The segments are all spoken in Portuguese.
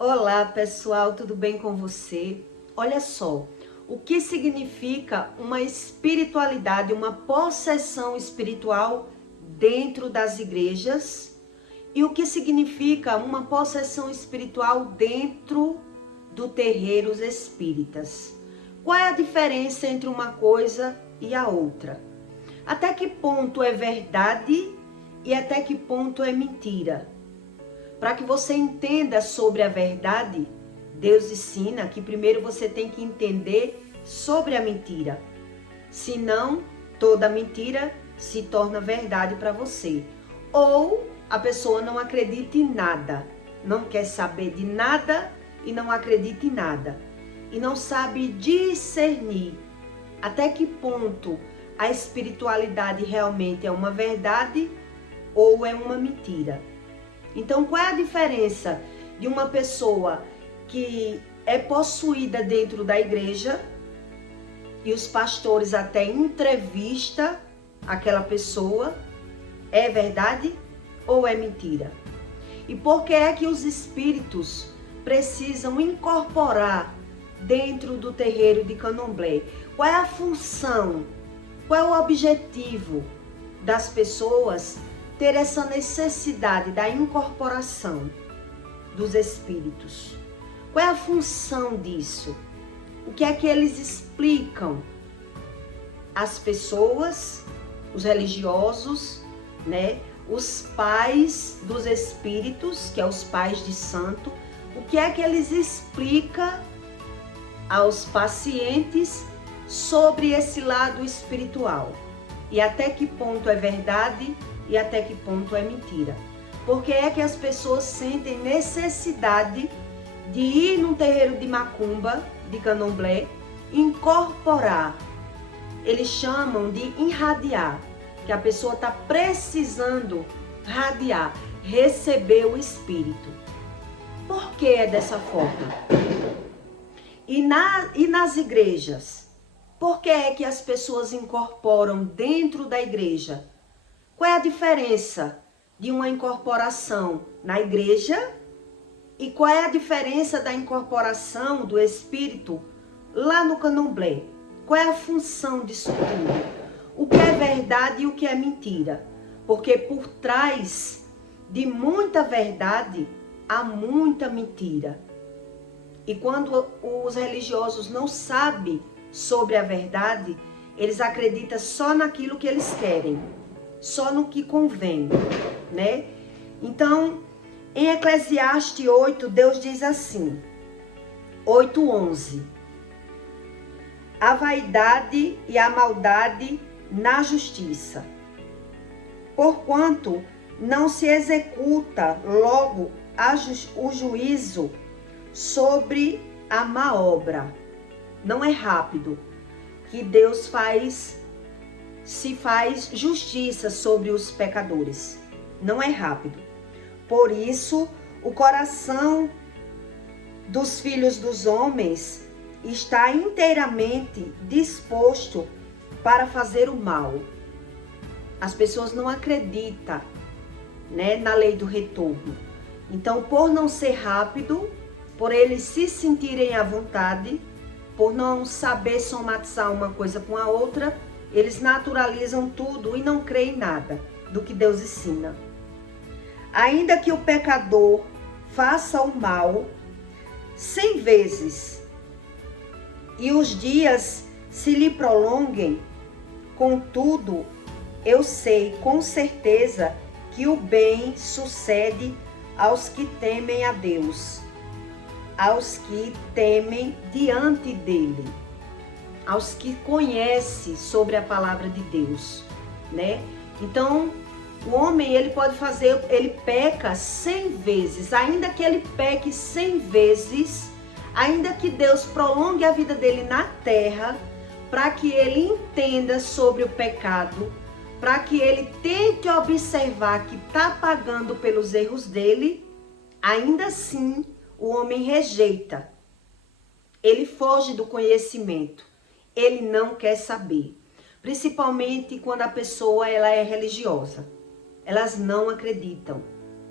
Olá pessoal, tudo bem com você? Olha só, o que significa uma espiritualidade, uma possessão espiritual dentro das igrejas e o que significa uma possessão espiritual dentro do terreiros espíritas. Qual é a diferença entre uma coisa e a outra? Até que ponto é verdade e até que ponto é mentira? Para que você entenda sobre a verdade, Deus ensina que primeiro você tem que entender sobre a mentira. Senão, toda mentira se torna verdade para você. Ou a pessoa não acredita em nada, não quer saber de nada e não acredita em nada. E não sabe discernir até que ponto a espiritualidade realmente é uma verdade ou é uma mentira. Então, qual é a diferença de uma pessoa que é possuída dentro da igreja e os pastores até entrevistam aquela pessoa? É verdade ou é mentira? E por que é que os espíritos precisam incorporar dentro do terreiro de Candomblé? Qual é a função? Qual é o objetivo das pessoas ter essa necessidade da incorporação dos espíritos? Qual é a função disso? O que é que eles explicam às pessoas, os religiosos, né? Os pais dos espíritos, que é os pais de santo, o que é que eles explicam aos pacientes sobre esse lado espiritual? E até que ponto é verdade e até que ponto é mentira? Porque é que as pessoas sentem necessidade de ir num terreiro de macumba, de candomblé, incorporar. Eles chamam de irradiar, que a pessoa está precisando radiar, receber o espírito. Por que é dessa forma? E nas igrejas, por que é que as pessoas incorporam dentro da igreja? Qual é a diferença de uma incorporação na igreja e qual é a diferença da incorporação do espírito lá no candomblé? Qual é a função disso tudo? O que é verdade e o que é mentira? Porque por trás de muita verdade há muita mentira. E quando os religiosos não sabem sobre a verdade, eles acreditam só naquilo que eles querem, só no que convém, né? Então, em Eclesiastes 8, Deus diz assim, 8:11, a vaidade e a maldade na justiça, porquanto não se executa logo o juízo sobre a má obra. Não é rápido que Deus se faz justiça sobre os pecadores. Não é rápido. Por isso, o coração dos filhos dos homens está inteiramente disposto para fazer o mal. As pessoas não acreditam, né, na lei do retorno. Então, por não ser rápido, por eles se sentirem à vontade, por não saber somatizar uma coisa com a outra, eles naturalizam tudo e não creem em nada do que Deus ensina. Ainda que o pecador faça o mal 100 vezes e os dias se lhe prolonguem, contudo, eu sei com certeza que o bem sucede aos que temem a Deus, aos que temem diante dele, aos que conhecem sobre a palavra de Deus, né? Então, o homem, ele pode fazer, ele peca 100 vezes, ainda que ele peque 100 vezes, ainda que Deus prolongue a vida dele na terra, para que ele entenda sobre o pecado, para que ele tente observar que está pagando pelos erros dele, ainda assim o homem rejeita. Ele foge do conhecimento, ele não quer saber. Principalmente quando a pessoa ela é religiosa. Elas não acreditam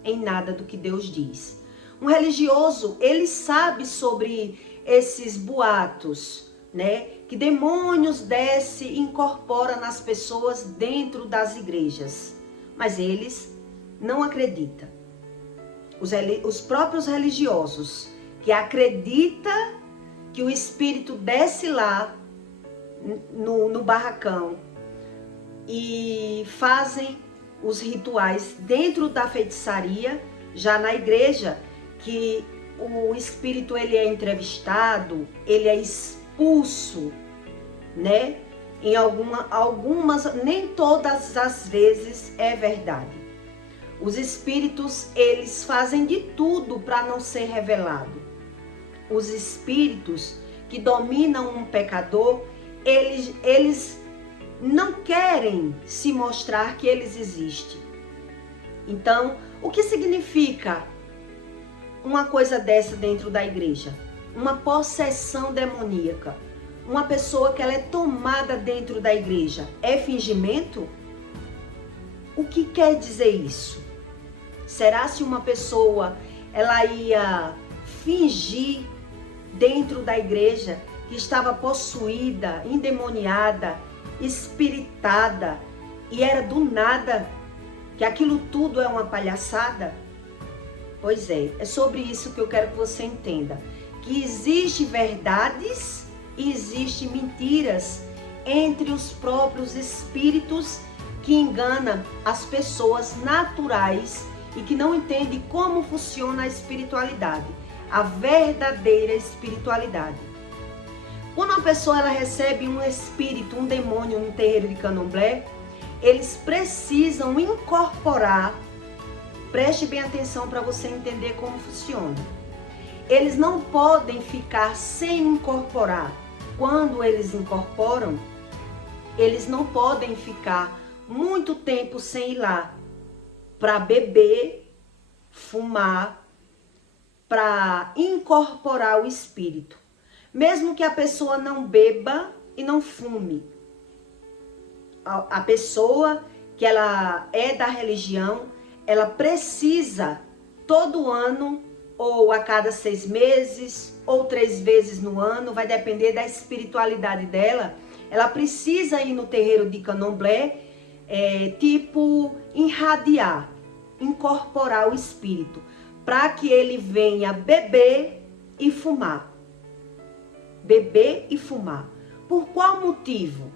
em nada do que Deus diz. Um religioso, ele sabe sobre esses boatos, né? Que demônios desce e incorpora nas pessoas dentro das igrejas. Mas eles não acreditam. Os próprios religiosos que acreditam que o espírito desce lá no barracão e fazem os rituais dentro da feitiçaria, já na igreja, que o espírito ele é entrevistado, ele é expulso, né? Em algumas, nem todas as vezes é verdade. Os espíritos, eles fazem de tudo para não ser revelado. Os espíritos que dominam um pecador, eles não querem se mostrar que eles existem. Então, o que significa uma coisa dessa dentro da igreja? Uma possessão demoníaca. Uma pessoa que ela é tomada dentro da igreja. É fingimento? O que quer dizer isso? Será se uma pessoa ela ia fingir dentro da igreja que estava possuída, endemoniada, espiritada, e era do nada, que aquilo tudo é uma palhaçada? Pois é sobre isso que eu quero que você entenda, que existe verdades e existe mentiras entre os próprios espíritos que enganam as pessoas naturais e que não entendem como funciona a espiritualidade, a verdadeira espiritualidade. Quando uma pessoa ela recebe um espírito, um demônio no terreiro de candomblé, eles precisam incorporar, preste bem atenção para você entender como funciona. Eles não podem ficar sem incorporar. Quando eles incorporam, eles não podem ficar muito tempo sem ir lá para beber, fumar, para incorporar o espírito. Mesmo que a pessoa não beba e não fume, a pessoa que ela é da religião, ela precisa todo ano, ou a cada 6 meses, ou 3 vezes no ano, vai depender da espiritualidade dela, ela precisa ir no terreiro de candomblé, tipo irradiar, incorporar o espírito, para que ele venha beber e fumar. Beber e fumar. Por qual motivo?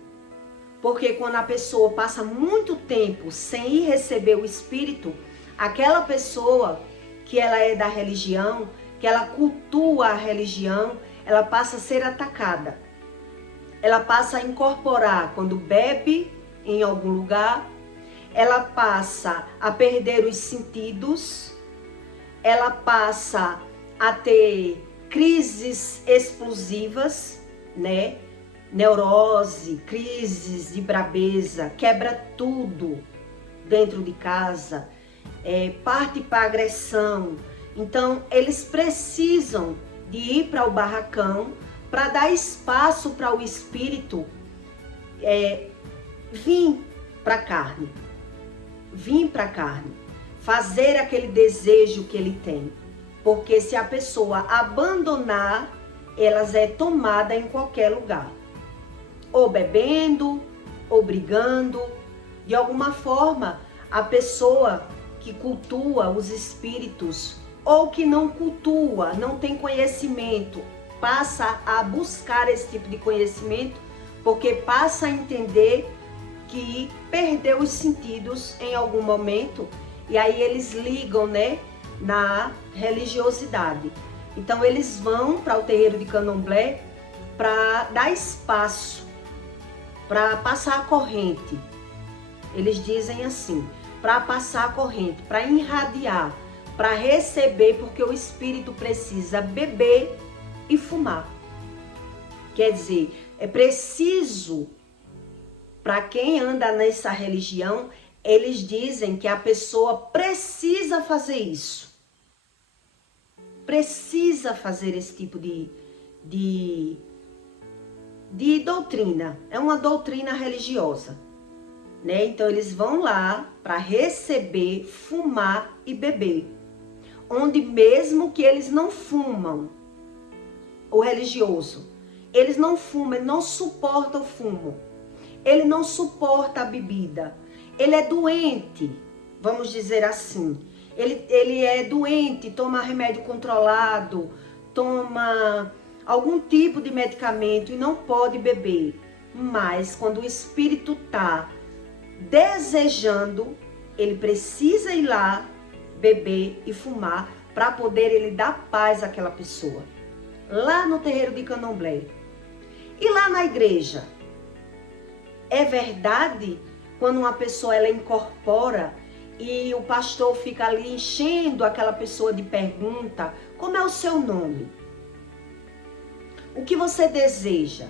Porque quando a pessoa passa muito tempo sem ir receber o espírito, aquela pessoa que ela é da religião, que ela cultua a religião, ela passa a ser atacada. Ela passa a incorporar quando bebe em algum lugar, ela passa a perder os sentidos, ela passa a ter crises explosivas, né? Neurose, crises de brabeza, quebra tudo dentro de casa, parte para agressão. Então, eles precisam de ir para o barracão para dar espaço para o espírito vir para a carne. Vir para a carne. Fazer aquele desejo que ele tem. Porque se a pessoa abandonar, elas é tomada em qualquer lugar. Ou bebendo, ou brigando. De alguma forma, a pessoa que cultua os espíritos, ou que não cultua, não tem conhecimento, passa a buscar esse tipo de conhecimento, porque passa a entender que perdeu os sentidos em algum momento, e aí eles ligam, né, na religiosidade. Então eles vão para o terreiro de candomblé para dar espaço, para passar a corrente. Eles dizem assim, para passar a corrente, para irradiar, para receber, porque o espírito precisa beber e fumar. Quer dizer, é preciso, para quem anda nessa religião, eles dizem que a pessoa precisa fazer isso. Precisa fazer esse tipo de doutrina. É uma doutrina religiosa, né? Então eles vão lá para receber, fumar e beber. onde mesmo que eles não fumam, o religioso, eles não fumam, ele não suporta o fumo, ele não suporta a bebida, ele é doente, vamos dizer assim, ele é doente, toma remédio controlado, toma algum tipo de medicamento e não pode beber. Mas quando o espírito está desejando, ele precisa ir lá beber e fumar para poder ele dar paz àquela pessoa. Lá no terreiro de Candomblé. E lá na igreja, é verdade quando uma pessoa ela incorpora e o pastor fica ali enchendo aquela pessoa de pergunta: como é o seu nome? O que você deseja?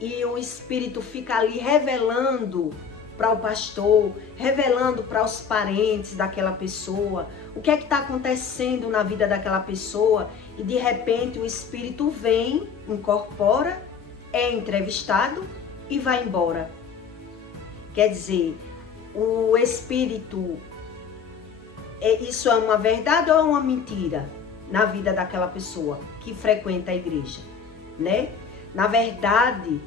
E o espírito fica ali revelando para o pastor, revelando para os parentes daquela pessoa, o que é que está acontecendo na vida daquela pessoa, e de repente o espírito vem, incorpora, é entrevistado e vai embora. Quer dizer, o espírito, isso é uma verdade ou é uma mentira na vida daquela pessoa que frequenta a igreja, né? Na verdade,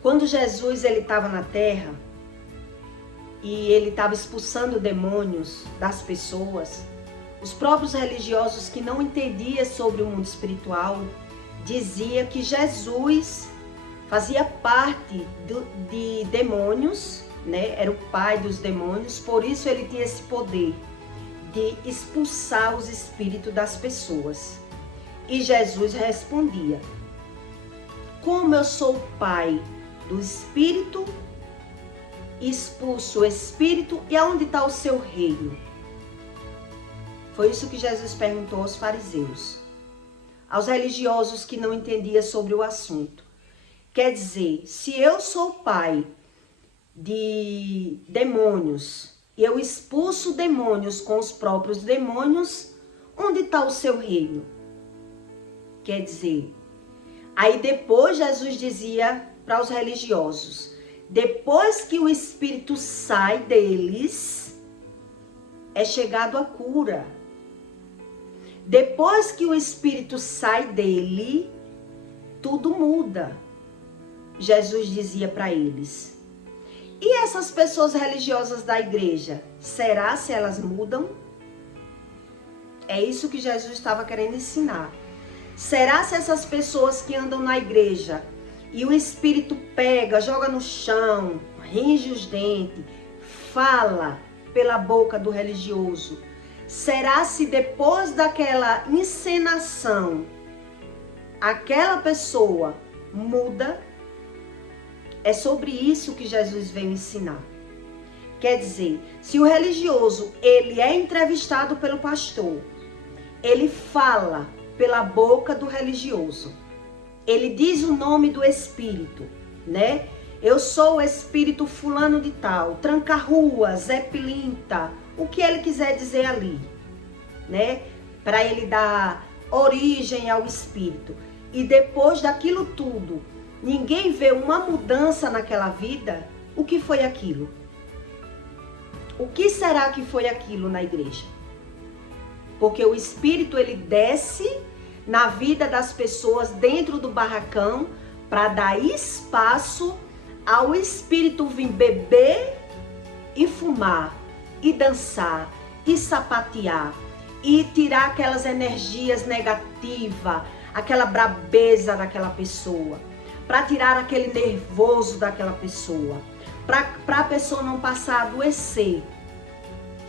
quando Jesus ele estava na terra e ele estava expulsando demônios das pessoas, os próprios religiosos que não entendiam sobre o mundo espiritual diziam que Jesus fazia parte de demônios, né? Era o pai dos demônios, por isso ele tinha esse poder de expulsar os espíritos das pessoas. E Jesus respondia: como eu sou o pai do espírito, expulso o espírito, e aonde está o seu reino? Foi isso que Jesus perguntou aos fariseus, aos religiosos que não entendiam sobre o assunto. Quer dizer, se eu sou pai de demônios e eu expulso demônios com os próprios demônios, onde está o seu reino? Quer dizer, aí depois Jesus dizia para os religiosos: depois que o espírito sai deles, é chegado a cura. Depois que o espírito sai dele, tudo muda. Jesus dizia para eles. E essas pessoas religiosas da igreja, será se elas mudam? É isso que Jesus estava querendo ensinar. Será se essas pessoas que andam na igreja e o espírito pega, joga no chão, range os dentes, fala pela boca do religioso, será se depois daquela encenação aquela pessoa muda? É sobre isso que Jesus veio ensinar. Quer dizer, se o religioso ele é entrevistado pelo pastor, ele fala pela boca do religioso, ele diz o nome do espírito, né? Eu sou o espírito fulano de tal, tranca-rua, Zé Pilinta, o que ele quiser dizer ali, né? Para ele dar origem ao espírito. E depois daquilo tudo, ninguém vê uma mudança naquela vida, o que foi aquilo? O que será que foi aquilo na igreja? Porque o espírito ele desce na vida das pessoas dentro do barracão para dar espaço ao espírito vir beber e fumar e dançar e sapatear e tirar aquelas energias negativas, aquela brabeza daquela pessoa, para tirar aquele nervoso daquela pessoa, para a pessoa não passar a adoecer.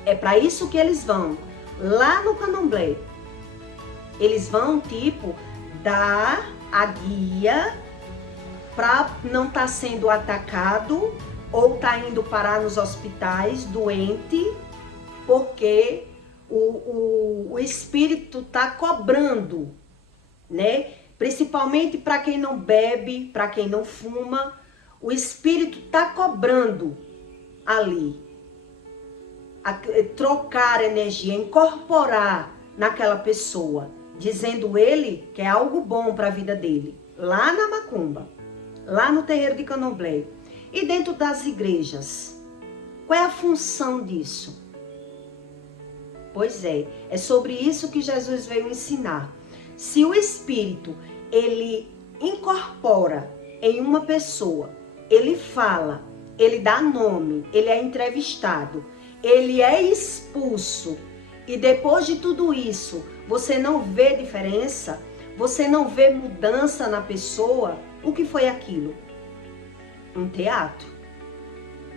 É para isso que eles vão lá no Candomblé. Eles vão, tipo, dar a guia para não estar sendo atacado ou tá indo parar nos hospitais doente, porque o espírito tá cobrando, né? Principalmente para quem não bebe, para quem não fuma, o espírito tá cobrando ali. Trocar energia, incorporar naquela pessoa, dizendo ele que é algo bom para a vida dele, lá na macumba, lá no terreiro de Candomblé. E dentro das igrejas, qual é a função disso? Pois é sobre isso que Jesus veio ensinar. Se o Espírito, ele incorpora em uma pessoa, ele fala, ele dá nome, ele é entrevistado, ele é expulso, e depois de tudo isso, você não vê diferença, você não vê mudança na pessoa, o que foi aquilo? Um teatro.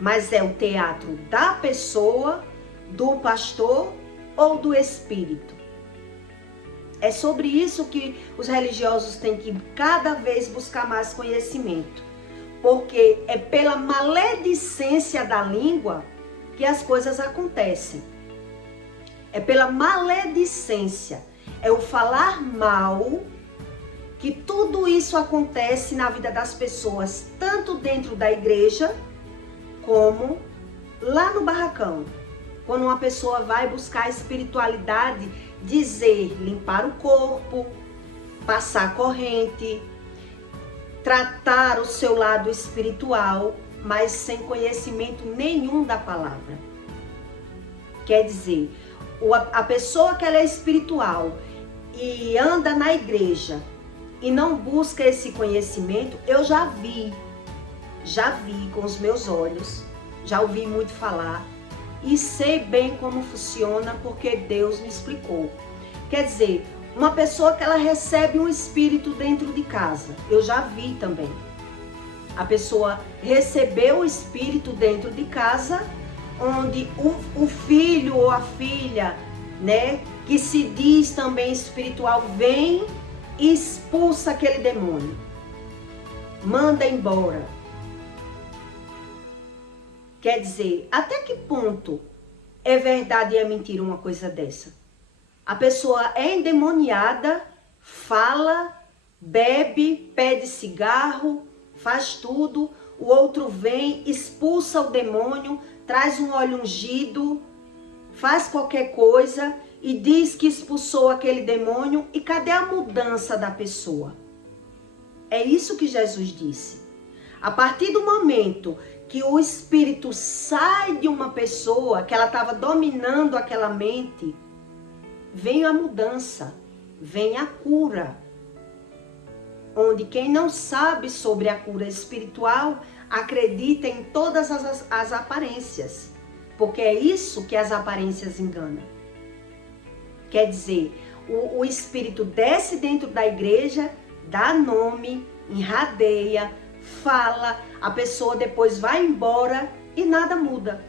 Mas é o teatro da pessoa, do pastor ou do espírito? É sobre isso que os religiosos têm que cada vez buscar mais conhecimento. Porque é pela maledicência da língua que as coisas acontecem. É pela maledicência, é o falar mal, que tudo isso acontece na vida das pessoas, tanto dentro da igreja, como lá no barracão. Quando uma pessoa vai buscar a espiritualidade, dizer, limpar o corpo, passar corrente, tratar o seu lado espiritual, mas sem conhecimento nenhum da palavra. Quer dizer, a pessoa que ela é espiritual e anda na igreja e não busca esse conhecimento, eu já vi com os meus olhos, já ouvi muito falar e sei bem como funciona porque Deus me explicou. Quer dizer, uma pessoa que ela recebe um espírito dentro de casa, eu já vi também. A pessoa recebeu o espírito dentro de casa, onde o filho ou a filha, né, que se diz também espiritual, vem e expulsa aquele demônio, manda embora. Quer dizer, até que ponto é verdade e é mentira uma coisa dessa? A pessoa é endemoniada, fala, bebe, pede cigarro, faz tudo, o outro vem, expulsa o demônio, traz um óleo ungido, faz qualquer coisa e diz que expulsou aquele demônio. E cadê a mudança da pessoa? É isso que Jesus disse. A partir do momento que o espírito sai de uma pessoa, que ela estava dominando aquela mente, vem a mudança, vem a cura. Onde quem não sabe sobre a cura espiritual, acredita em todas as aparências. Porque é isso que as aparências enganam. Quer dizer, o espírito desce dentro da igreja, dá nome, enradeia, fala, a pessoa depois vai embora e nada muda.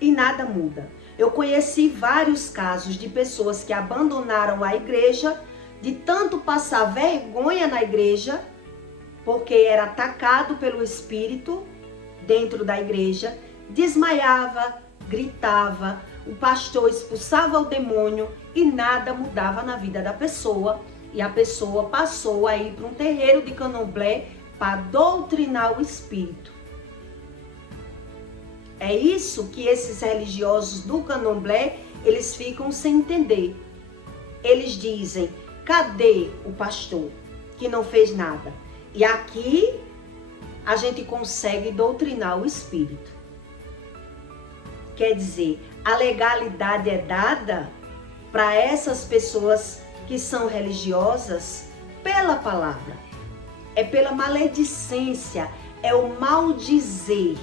E nada muda. Eu conheci vários casos de pessoas que abandonaram a igreja, de tanto passar vergonha na igreja, porque era atacado pelo espírito dentro da igreja, desmaiava, gritava, o pastor expulsava o demônio e nada mudava na vida da pessoa. E a pessoa passou a ir para um terreiro de candomblé para doutrinar o espírito. É isso que esses religiosos do candomblé, eles ficam sem entender. Eles dizem, cadê o pastor que não fez nada? E aqui a gente consegue doutrinar o espírito. Quer dizer, a legalidade é dada para essas pessoas que são religiosas pela palavra. É pela maledicência, é o maldizer.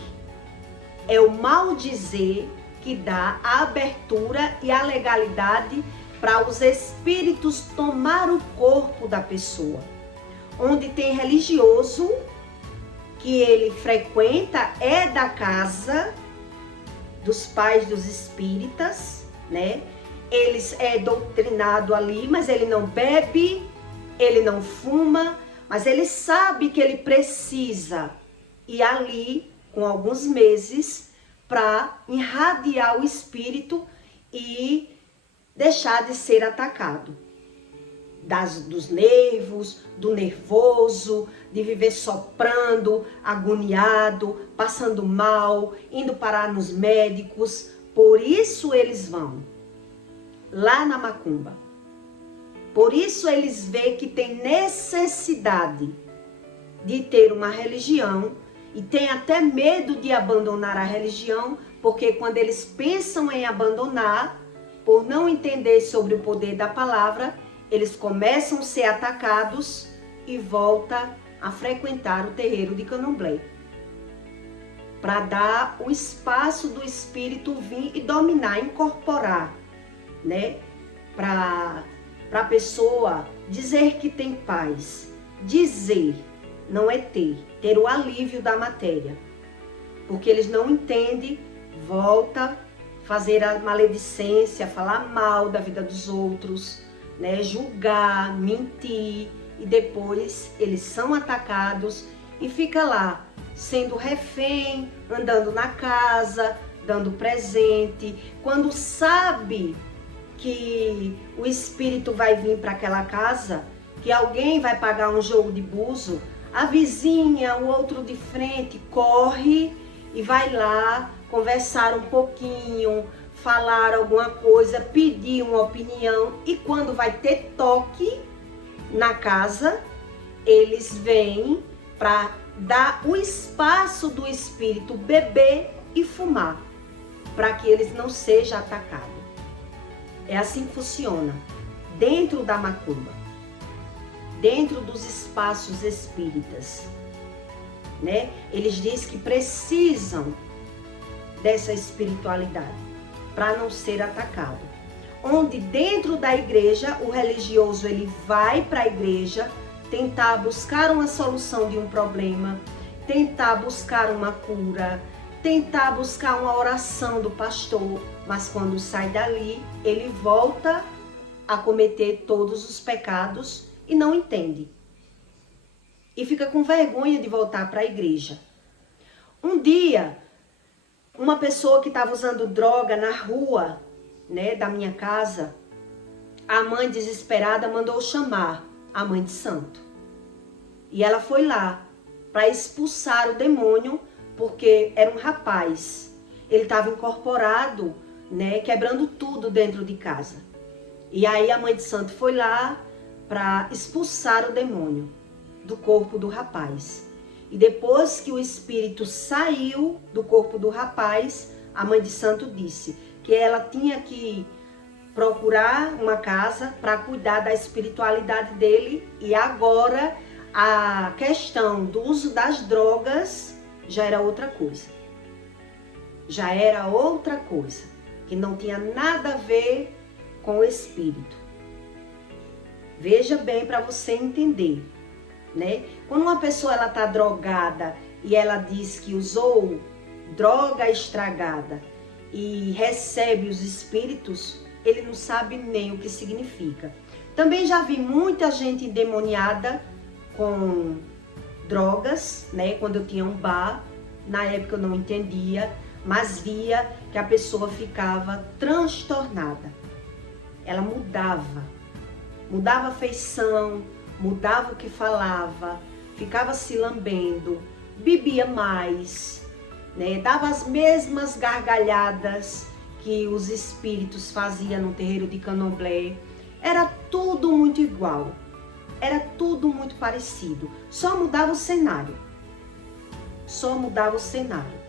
É o maldizer que dá a abertura e a legalidade para os espíritos tomar o corpo da pessoa. Onde tem religioso que ele frequenta, é da casa dos pais dos espíritas, né? Ele é doutrinado ali, mas ele não bebe, ele não fuma, mas ele sabe que ele precisa ir ali com alguns meses para irradiar o espírito e deixar de ser atacado. Dos nervos, do nervoso, de viver soprando, agoniado, passando mal, indo parar nos médicos. Por isso eles vão lá na macumba. Por isso eles veem que tem necessidade de ter uma religião e tem até medo de abandonar a religião, porque quando eles pensam em abandonar, por não entender sobre o poder da palavra, eles começam a ser atacados e voltam a frequentar o terreiro de Candomblé, para dar o espaço do espírito vir e dominar, incorporar, né? Para a pessoa dizer que tem paz. Dizer não é ter o alívio da matéria. Porque eles não entendem, volta a fazer a maledicência, falar mal da vida dos outros, né? Julgar, mentir, e depois eles são atacados e fica lá, sendo refém, andando na casa, dando presente. Quando sabe que o espírito vai vir para aquela casa, que alguém vai pagar um jogo de buzo, a vizinha, o outro de frente, corre e vai lá conversar um pouquinho, falar alguma coisa, pedir uma opinião. E quando vai ter toque na casa, eles vêm para dar o espaço do espírito beber e fumar, para que eles não sejam atacados. É assim que funciona dentro da macumba, dentro dos espaços espíritas, né? Eles dizem que precisam dessa espiritualidade para não ser atacado. Onde dentro da igreja, o religioso ele vai para a igreja tentar buscar uma solução de um problema, tentar buscar uma cura, tentar buscar uma oração do pastor, mas quando sai dali, ele volta a cometer todos os pecados e não entende. E fica com vergonha de voltar para a igreja. Um dia, uma pessoa que estava usando droga na rua, né, da minha casa, a mãe desesperada mandou chamar a mãe de santo. E ela foi lá para expulsar o demônio, porque era um rapaz. Ele estava incorporado, né, quebrando tudo dentro de casa. E aí a mãe de santo foi lá para expulsar o demônio do corpo do rapaz. E depois que o espírito saiu do corpo do rapaz, a mãe de santo disse que ela tinha que procurar uma casa para cuidar da espiritualidade dele, e agora a questão do uso das drogas já era outra coisa. Já era outra coisa, que não tinha nada a ver com o espírito. Veja bem para você entender, né? Quando uma pessoa ela tá drogada e ela diz que usou droga estragada e recebe os espíritos, ele não sabe nem o que significa. Também já vi muita gente endemoniada com drogas, né? Quando eu tinha um bar, na época eu não entendia, mas via que a pessoa ficava transtornada. Ela mudava a feição, mudava o que falava, ficava se lambendo, bebia mais, né? Dava as mesmas gargalhadas que os espíritos faziam no terreiro de Candomblé. Era tudo muito igual, era tudo muito parecido, só mudava o cenário. Só mudava o cenário,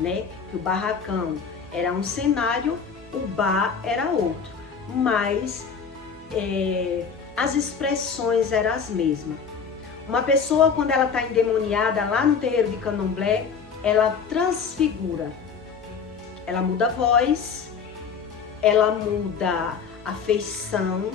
né? Que o barracão era um cenário, o bar era outro, mas as expressões eram as mesmas. Uma pessoa, quando ela está endemoniada lá no terreiro de Candomblé, ela transfigura. Ela muda a voz, ela muda a feição.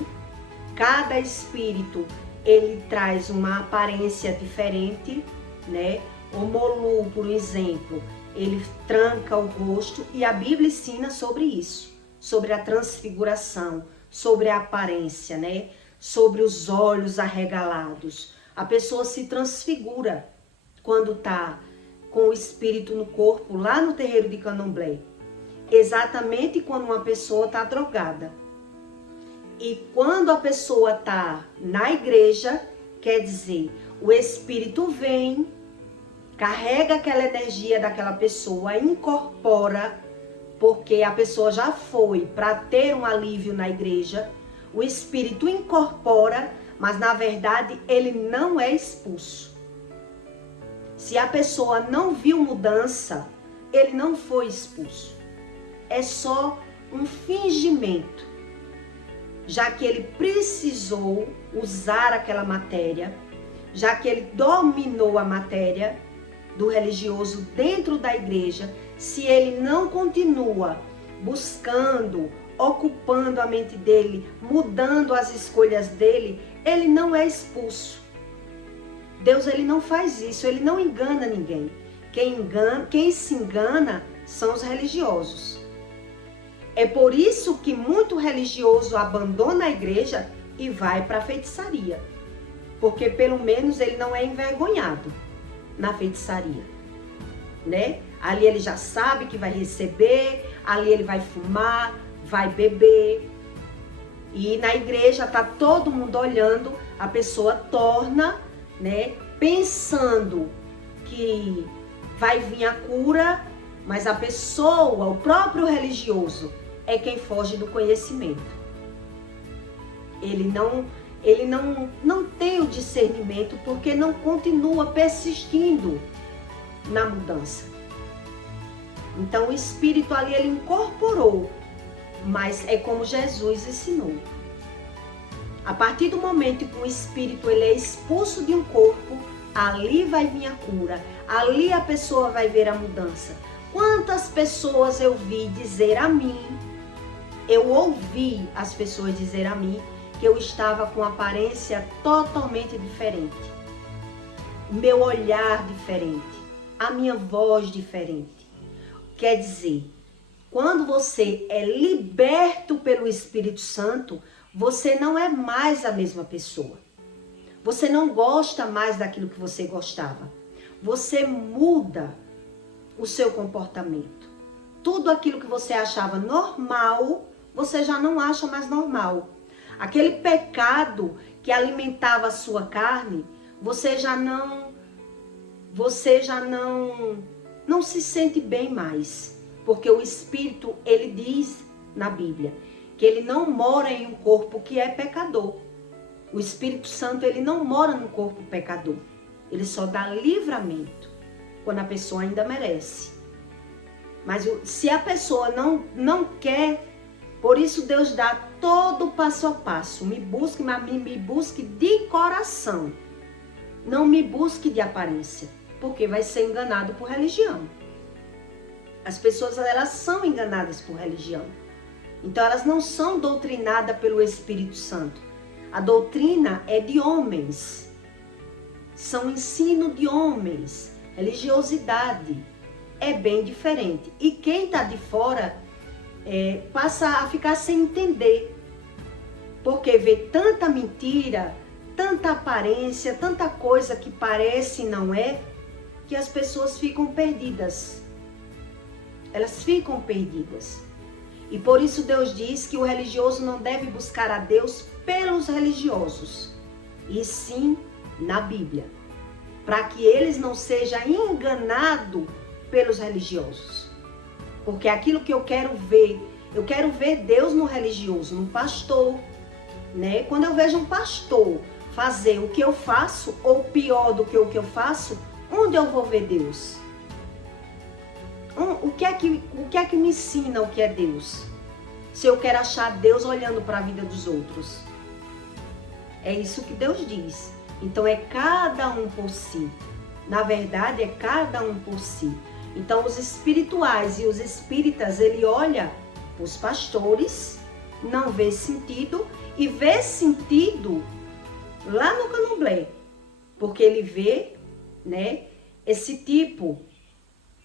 Cada espírito, ele traz uma aparência diferente, né? O Molu, por exemplo, ele tranca o rosto, e a Bíblia ensina sobre isso, sobre a transfiguração, sobre a aparência, né? Sobre os olhos arregalados. A pessoa se transfigura quando está com o espírito no corpo, lá no terreiro de Candomblé. Exatamente quando uma pessoa está drogada. E quando a pessoa está na igreja, quer dizer, o espírito vem, carrega aquela energia daquela pessoa, incorpora, porque a pessoa já foi para ter um alívio na igreja. O espírito incorpora, mas na verdade ele não é expulso. Se a pessoa não viu mudança, ele não foi expulso. É só um fingimento. já que ele precisou usar aquela matéria, já que ele dominou a matéria do religioso dentro da igreja, se ele não continua buscando, ocupando a mente dele, mudando as escolhas dele, ele não é expulso. Deus, ele não faz isso, ele não engana ninguém. Quem se engana são os religiosos. É por isso que muito religioso abandona a igreja e vai para a feitiçaria. Porque pelo menos ele não é envergonhado na feitiçaria, né? Ali ele já sabe que vai receber, ali ele vai fumar, vai beber. E na igreja tá todo mundo olhando, a pessoa torna, né, pensando que vai vir a cura, mas a pessoa, o próprio religioso, é quem foge do conhecimento. Ele não tem o discernimento porque não continua persistindo na mudança. Então o Espírito ali, ele incorporou, mas é como Jesus ensinou. A partir do momento que o Espírito ele é expulso de um corpo, ali vai vir a cura, ali a pessoa vai ver a mudança. Quantas pessoas eu vi dizer a mim, eu ouvi as pessoas dizer a mim que eu estava com aparência totalmente diferente, meu olhar diferente, a minha voz diferente. Quer dizer, quando você é liberto pelo Espírito Santo, você não é mais a mesma pessoa. Você não gosta mais daquilo que você gostava. Você muda o seu comportamento. Tudo aquilo que você achava normal, você já não acha mais normal. Aquele pecado que alimentava a sua carne, você já não se sente bem mais. Porque o Espírito, ele diz na Bíblia que ele não mora em um corpo que é pecador. O Espírito Santo, ele não mora num corpo pecador. Ele só dá livramento quando a pessoa ainda merece. Mas se a pessoa não quer, por isso Deus dá todo o passo a passo. Me busque, mas me busque de coração. Não me busque de aparência, porque vai ser enganado por religião. As pessoas, elas são enganadas por religião. Então elas não são doutrinadas pelo Espírito Santo. A doutrina é de homens. São ensino de homens. Religiosidade é bem diferente. E quem está de fora passa a ficar sem entender. Porque vê tanta mentira, tanta aparência, tanta coisa que parece e não é, que as pessoas ficam perdidas. Elas ficam perdidas. E por isso Deus diz que o religioso não deve buscar a Deus pelos religiosos, e sim na Bíblia, para que eles não sejam enganados pelos religiosos. Porque aquilo que eu quero ver Deus no religioso, no pastor, né? Quando eu vejo um pastor fazer o que eu faço, ou pior do que o que eu faço, onde eu vou ver Deus? O que é que me ensina o que é Deus? Se eu quero achar Deus olhando para a vida dos outros. É isso que Deus diz. Então é cada um por si. Na verdade é cada um por si. Então os espirituais e os espíritas, ele olha para os pastores, não vê sentido, e vê sentido lá no candomblé. Porque ele vê, né, esse tipo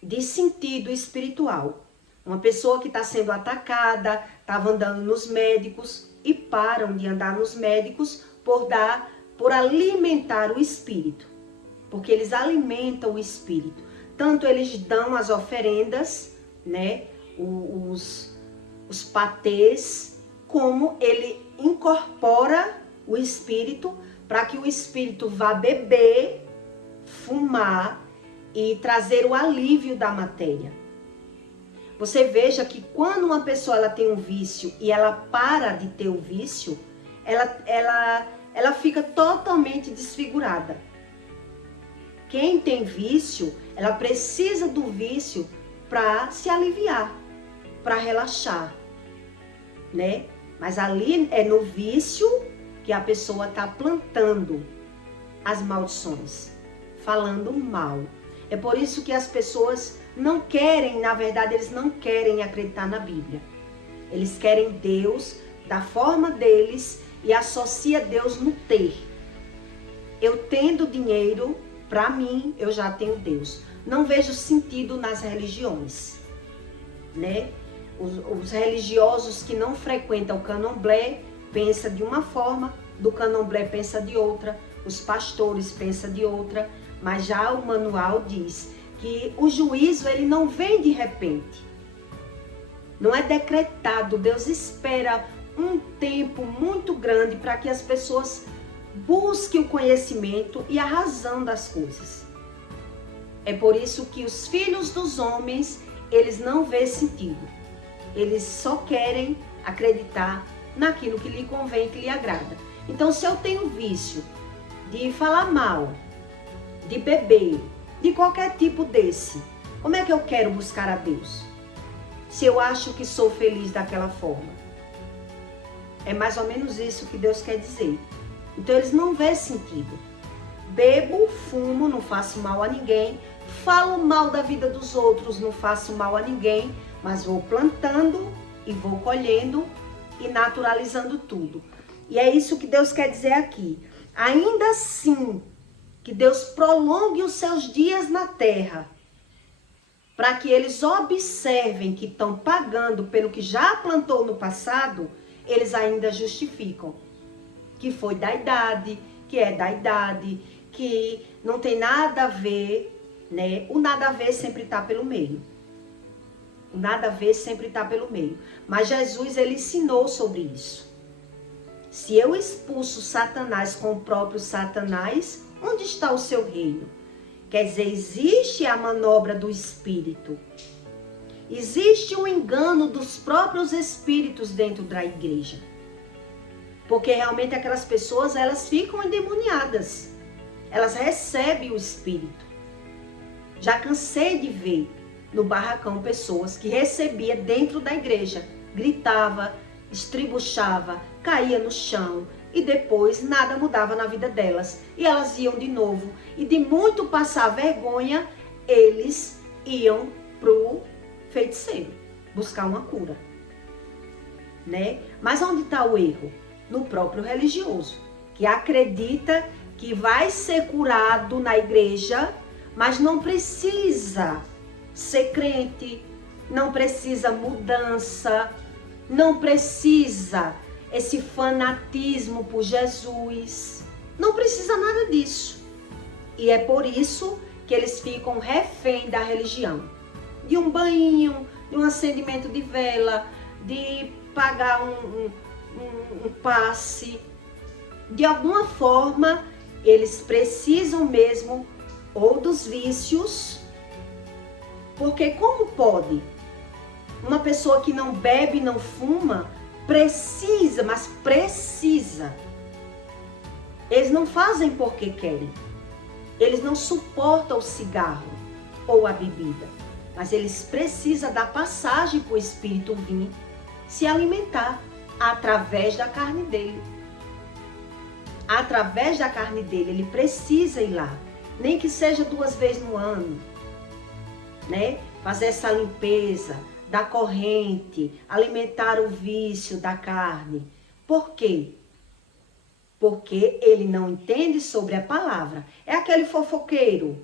de sentido espiritual. Uma pessoa que está sendo atacada, estava andando nos médicos e param de andar nos médicos por alimentar o espírito. Porque eles alimentam o espírito. Tanto eles dão as oferendas, né, os patês, como ele incorpora o espírito para que o espírito vá beber, fumar e trazer o alívio da matéria. Você veja que quando uma pessoa ela tem um vício e ela para de ter o vício, ela fica totalmente desfigurada. Quem tem vício, ela precisa do vício para se aliviar, para relaxar, né? Mas ali é no vício que a pessoa está plantando as maldições, falando mal. É por isso que as pessoas não querem, na verdade, eles não querem acreditar na Bíblia. Eles querem Deus da forma deles e associa Deus no ter. Eu tendo dinheiro, para mim, eu já tenho Deus. Não vejo sentido nas religiões, né? Os religiosos que não frequentam o candomblé pensam de uma forma, do candomblé pensa de outra, os pastores pensam de outra, mas já o manual diz que o juízo ele não vem de repente, não é decretado. Deus espera um tempo muito grande para que as pessoas busquem o conhecimento e a razão das coisas. É por isso que os filhos dos homens, eles não vêem sentido. Eles só querem acreditar naquilo que lhe convém, que lhe agrada. Então, se eu tenho vício de falar mal, de beber, de qualquer tipo desse, como é que eu quero buscar a Deus? Se eu acho que sou feliz daquela forma. É mais ou menos isso que Deus quer dizer. Então, eles não vêem sentido. Bebo, fumo, não faço mal a ninguém. Falo mal da vida dos outros, não faço mal a ninguém. Mas vou plantando e vou colhendo e naturalizando tudo. E é isso que Deus quer dizer aqui. Ainda assim, que Deus prolongue os seus dias na terra, para que eles observem que estão pagando pelo que já plantou no passado, eles ainda justificam. Que foi da idade, que é da idade, que não tem nada a ver, né? O nada a ver sempre está pelo meio. O nada a ver sempre está pelo meio. Mas Jesus, ele ensinou sobre isso. Se eu expulso Satanás com o próprio Satanás, onde está o seu reino? Quer dizer, existe a manobra do espírito. Existe o engano dos próprios espíritos dentro da igreja. Porque realmente aquelas pessoas, elas ficam endemoniadas. Elas recebem o espírito. Já cansei de ver no barracão pessoas que recebia dentro da igreja, gritava, estribuchava, caía no chão e depois nada mudava na vida delas. E elas iam de novo e de muito passar vergonha, eles iam pro feiticeiro buscar uma cura, né? Mas onde está o erro? No próprio religioso, que acredita que vai ser curado na igreja, mas não precisa ser crente, não precisa mudança, não precisa esse fanatismo por Jesus, não precisa nada disso. E é por isso que eles ficam refém da religião, de um banho, de um acendimento de vela, de pagar um passe. De alguma forma, eles precisam mesmo ou dos vícios. Porque como pode uma pessoa que não bebe, não fuma, precisa, mas precisa. Eles não fazem porque querem. Eles não suportam o cigarro ou a bebida. Mas eles precisam dar passagem para o espírito vir se alimentar através da carne dele. Através da carne dele, ele precisa ir lá. Nem que seja 2 vezes no ano. Né? Fazer essa limpeza da corrente, alimentar o vício da carne. Por quê? Porque ele não entende sobre a palavra. É aquele fofoqueiro.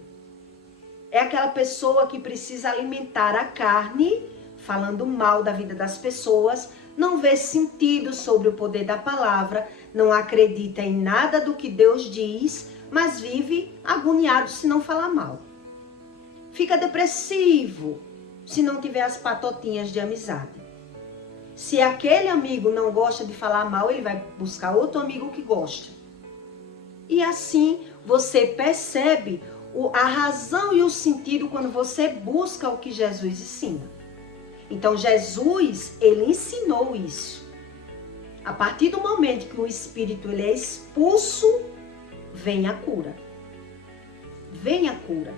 É aquela pessoa que precisa alimentar a carne, falando mal da vida das pessoas, não vê sentido sobre o poder da palavra, não acredita em nada do que Deus diz, mas vive agoniado se não falar mal. Fica depressivo se não tiver as patotinhas de amizade. Se aquele amigo não gosta de falar mal, ele vai buscar outro amigo que gosta. E assim você percebe a razão e o sentido quando você busca o que Jesus ensina. Então Jesus, ele ensinou isso. A partir do momento que o espírito ele é expulso, vem a cura. Vem a cura.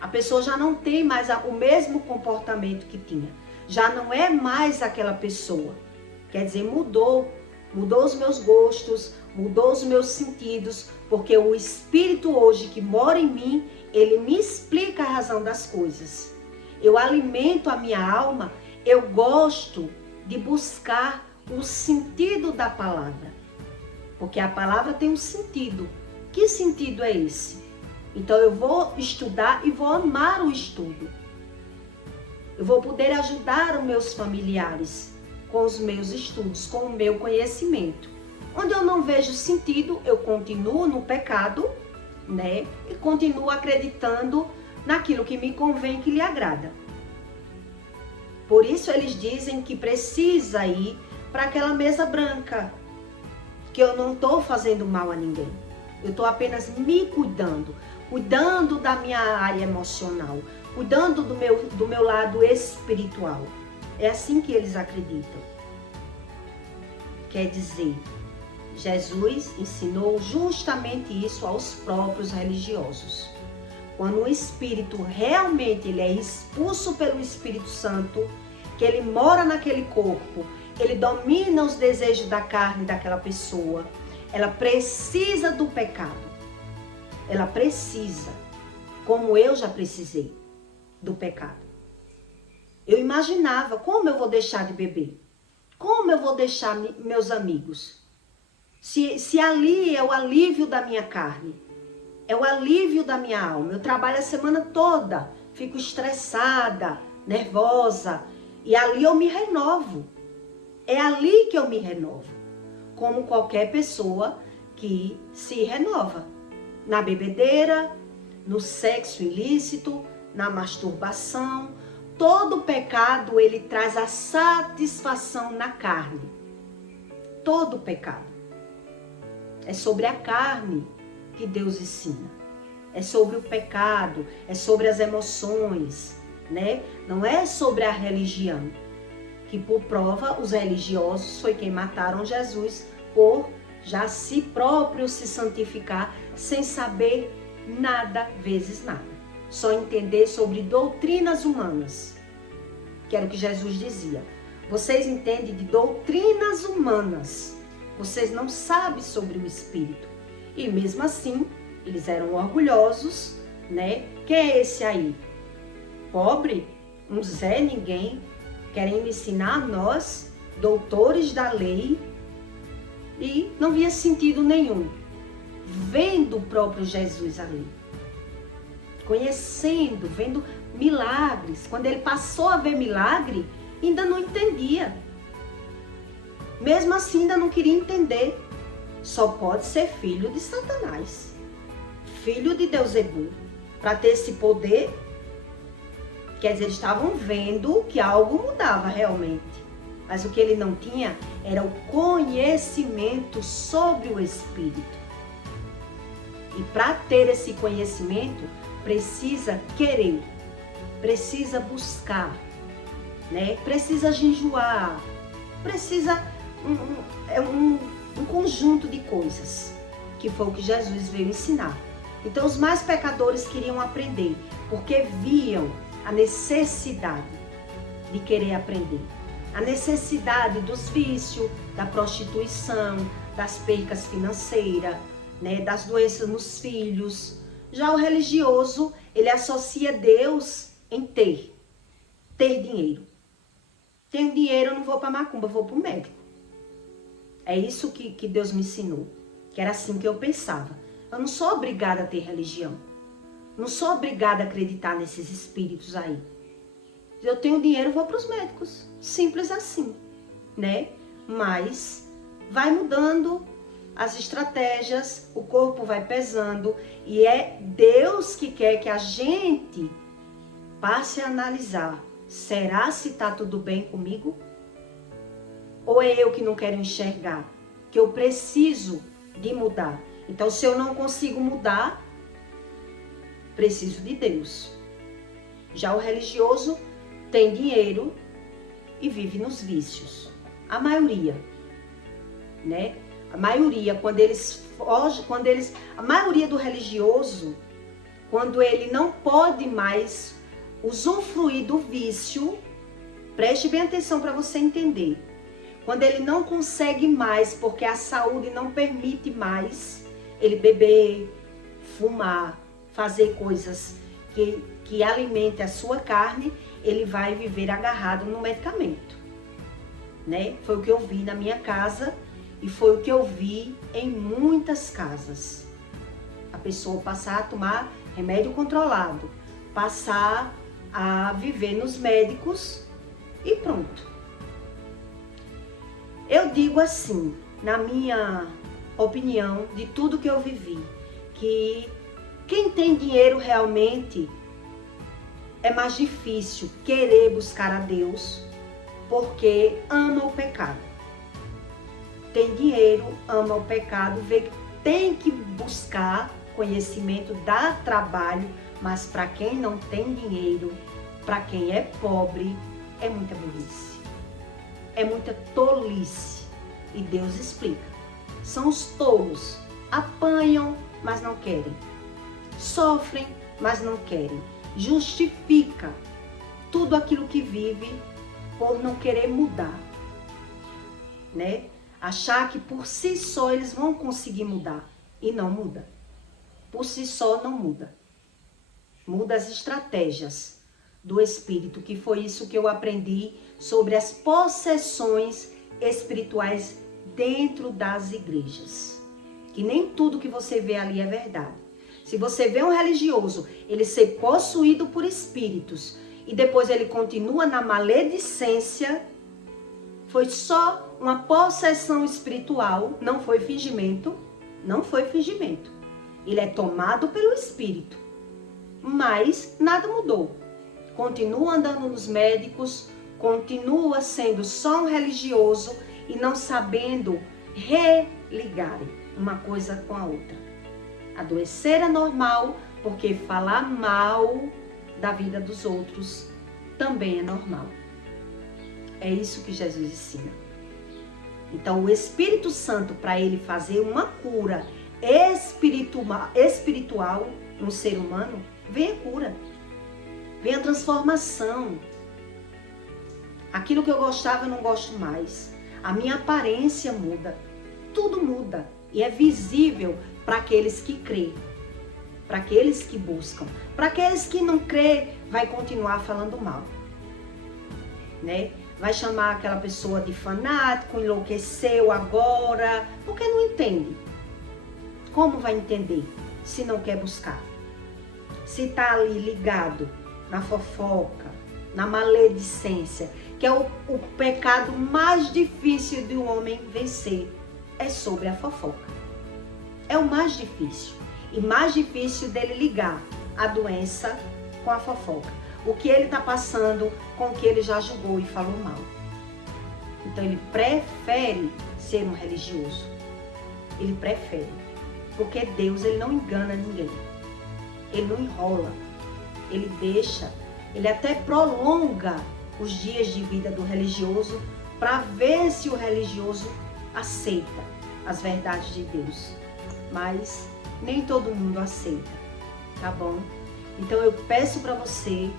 A pessoa já não tem mais o mesmo comportamento que tinha. Já não é mais aquela pessoa. Quer dizer, mudou os meus gostos, mudou os meus sentidos, porque o Espírito hoje que mora em mim, ele me explica a razão das coisas. Eu alimento a minha alma, eu gosto de buscar o sentido da palavra, porque a palavra tem um sentido. Que sentido é esse? Então eu vou estudar e vou amar o estudo. Eu vou poder ajudar os meus familiares com os meus estudos, com o meu conhecimento. Onde eu não vejo sentido, eu continuo no pecado, né? E continuo acreditando naquilo que me convém, que lhe agrada. Por isso eles dizem que precisa ir para aquela mesa branca, que eu não estou fazendo mal a ninguém. Eu estou apenas me cuidando, cuidando da minha área emocional, cuidando do meu lado espiritual. É assim que eles acreditam. Quer dizer, Jesus ensinou justamente isso aos próprios religiosos. Quando o espírito realmente ele é expulso pelo Espírito Santo, que ele mora naquele corpo, ele domina os desejos da carne daquela pessoa, ela precisa do pecado. Ela precisa, como eu já precisei, do pecado. Eu imaginava, como eu vou deixar de beber? Como eu vou deixar meus amigos? Se ali é o alívio da minha carne, é o alívio da minha alma. Eu trabalho a semana toda, fico estressada, nervosa, e ali eu me renovo. É ali que eu me renovo, como qualquer pessoa que se renova. Na bebedeira, no sexo ilícito, na masturbação. Todo pecado, ele traz a satisfação na carne. Todo pecado. É sobre a carne que Deus ensina. É sobre o pecado, é sobre as emoções, né? Não é sobre a religião. Que por prova, os religiosos foi quem mataram Jesus por já si próprio se santificar sem saber nada vezes nada. Só entender sobre doutrinas humanas, que era o que Jesus dizia. Vocês entendem de doutrinas humanas, vocês não sabem sobre o Espírito. E mesmo assim, eles eram orgulhosos, né? Quem é esse aí? Pobre? Um Zé Ninguém, querendo ensinar a nós, doutores da lei, e não via sentido nenhum, vendo o próprio Jesus ali, conhecendo, vendo milagres. Quando ele passou a ver milagre, ainda não entendia. Mesmo assim, ainda não queria entender. Só pode ser filho de Satanás, filho de Beuzebu, para ter esse poder. Quer dizer, eles estavam vendo que algo mudava realmente. Mas o que ele não tinha era o conhecimento sobre o Espírito. E para ter esse conhecimento, precisa querer, precisa buscar, né? Precisa jejuar, precisa um conjunto de coisas, que foi o que Jesus veio ensinar. Então os mais pecadores queriam aprender, porque viam a necessidade de querer aprender. A necessidade dos vícios, da prostituição, das percas financeiras, né, das doenças nos filhos. Já o religioso, ele associa Deus em ter dinheiro. Tenho dinheiro, eu não vou para macumba, eu vou para o médico. É isso que Deus me ensinou, que era assim que eu pensava. Eu não sou obrigada a ter religião. Não sou obrigada a acreditar nesses espíritos aí. Se eu tenho dinheiro, eu vou para os médicos. Simples assim, né? Mas vai mudando as estratégias, o corpo vai pesando e é Deus que quer que a gente passe a analisar. Será se está tudo bem comigo? Ou é eu que não quero enxergar? Que eu preciso de mudar. Então, se eu não consigo mudar, preciso de Deus. Já o religioso tem dinheiro e vive nos vícios. A maioria, né? A maioria, quando eles fogem, a maioria do religioso, quando ele não pode mais usufruir do vício, preste bem atenção para você entender. Quando ele não consegue mais, porque a saúde não permite mais ele beber, fumar, fazer coisas que alimentem a sua carne, ele vai viver agarrado no medicamento, né? Foi o que eu vi na minha casa e foi o que eu vi em muitas casas. A pessoa passar a tomar remédio controlado, passar a viver nos médicos e pronto. Eu digo assim, na minha opinião, de tudo que eu vivi, que quem tem dinheiro realmente é mais difícil querer buscar a Deus porque ama o pecado. Tem dinheiro, ama o pecado, vê que tem que buscar conhecimento, dá trabalho, mas para quem não tem dinheiro, para quem é pobre, é muita burrice. É muita tolice. E Deus explica. São os tolos. Apanham, mas não querem. Sofrem, mas não querem. Justifica tudo aquilo que vive por não querer mudar. Né? Achar que por si só eles vão conseguir mudar. E não muda. Por si só não muda. Muda as estratégias do Espírito, que foi isso que eu aprendi sobre as possessões espirituais dentro das igrejas. Que nem tudo que você vê ali é verdade. Se você vê um religioso, ele ser possuído por espíritos e depois ele continua na maledicência, foi só uma possessão espiritual, não foi fingimento, não foi fingimento. Ele é tomado pelo espírito, mas nada mudou. Continua andando nos médicos, continua sendo só um religioso e não sabendo religar uma coisa com a outra. Adoecer é normal, porque falar mal da vida dos outros também é normal. É isso que Jesus ensina. Então, o Espírito Santo, para ele fazer uma cura espiritual no ser humano, vem a cura, vem a transformação. Aquilo que eu gostava, eu não gosto mais. A minha aparência muda. Tudo muda. E é visível para aqueles que creem, para aqueles que buscam. Para aqueles que não creem, vai continuar falando mal, né? Vai chamar aquela pessoa de fanático, enlouqueceu agora, porque não entende. Como vai entender se não quer buscar? Se está ali ligado na fofoca, na maledicência, que é o pecado mais difícil de um homem vencer, é sobre a fofoca. É o mais difícil. E mais difícil dele ligar a doença com a fofoca. O que ele está passando com o que ele já julgou e falou mal. Então ele prefere ser um religioso. Ele prefere. Porque Deus, ele não engana ninguém. Ele não enrola. Ele deixa, ele até prolonga os dias de vida do religioso para ver se o religioso aceita as verdades de Deus. Mas nem todo mundo aceita, tá bom? Então eu peço para você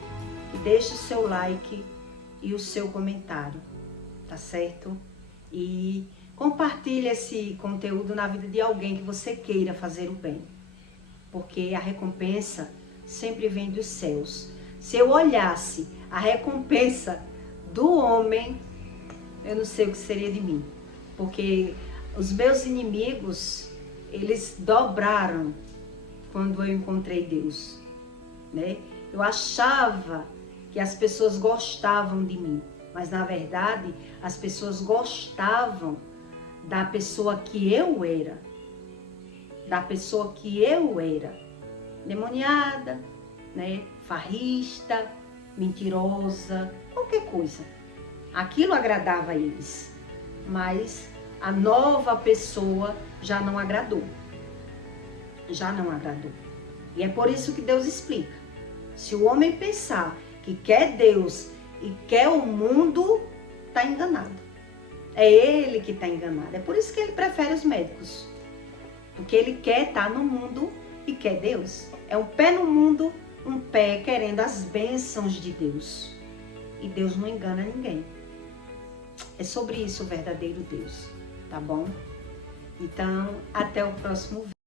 que deixe o seu like e o seu comentário, tá certo? E compartilhe esse conteúdo na vida de alguém que você queira fazer o bem, porque a recompensa sempre vem dos céus. Se eu olhasse a recompensa do homem, eu não sei o que seria de mim, porque os meus inimigos, eles dobraram quando eu encontrei Deus, né? Eu achava que as pessoas gostavam de mim, mas na verdade as pessoas gostavam da pessoa que eu era, demoniada, né? Farrista, mentirosa, qualquer coisa. Aquilo agradava a eles, mas a nova pessoa já não agradou. E é por isso que Deus explica. Se o homem pensar que quer Deus e quer o mundo, está enganado. É ele que está enganado. É por isso que ele prefere os médicos. Porque ele quer estar no mundo e quer Deus. É um pé no mundo, um pé querendo as bênçãos de Deus. E Deus não engana ninguém. É sobre isso o verdadeiro Deus, tá bom? Então, até o próximo vídeo.